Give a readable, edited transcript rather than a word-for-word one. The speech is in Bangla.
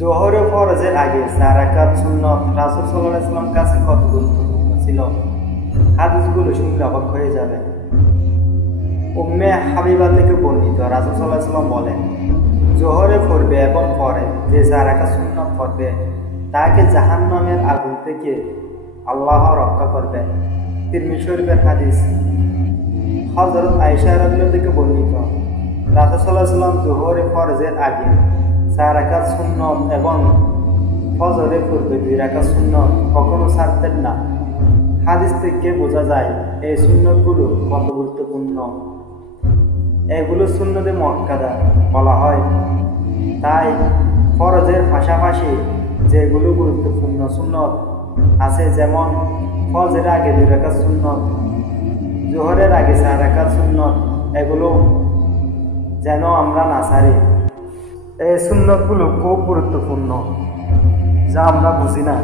জোহরে ফরজের আগে 4 রাকাত সুন্নত রাসূল সাল্লাল্লাহু আলাইহি ওয়াসাল্লাম কাছে কত গুরুত্বপূর্ণ ছিল, হাদিসগুলো শুনলে অবাক হয়ে যাবে। উম্মে হাবিবা থেকে বর্ণিত, রাসূল সাল্লাল্লাহু আলাইহি ওয়াসাল্লাম বলেন, জোহরে পড়বে এবং পরে যে 4 রাকাত সুন্নত পড়বে তাকে জাহান্নামের আগুন থেকে আল্লাহ রক্ষা করবেন। তিরমিজি শরীফের হাদিস। হযরত আয়েশা রাদিয়াল্লাহু থেকে বর্ণিত, রাসূল সাল্লাল্লাহু আলাইহি ওয়াসাল্লাম জোহরে ফরজের আগে 4 রাকাত সুন্নত এবং ফজরে পূর্বে 2 রাকাত সুন্নত কখনো ছাড়তেন না। হাদিস থেকে বোঝা যায় এই সুন্নতগুলো কত গুরুত্বপূর্ণ। এগুলো সুন্নতে মুআক্কাদা বলা হয়। তাই ফরজের পাশাপাশি যেগুলো গুরুত্বপূর্ণ সুন্নত আছে, যেমন ফজরের আগে 2 রাকাত সুন্নত, জোহরের আগে 4 রাকাত সুন্নত, এগুলো যেন আমরা না ছাড়ি। এই সুন্নতগুলো খুব গুরুত্বপূর্ণ, যা আমরা বুঝি না।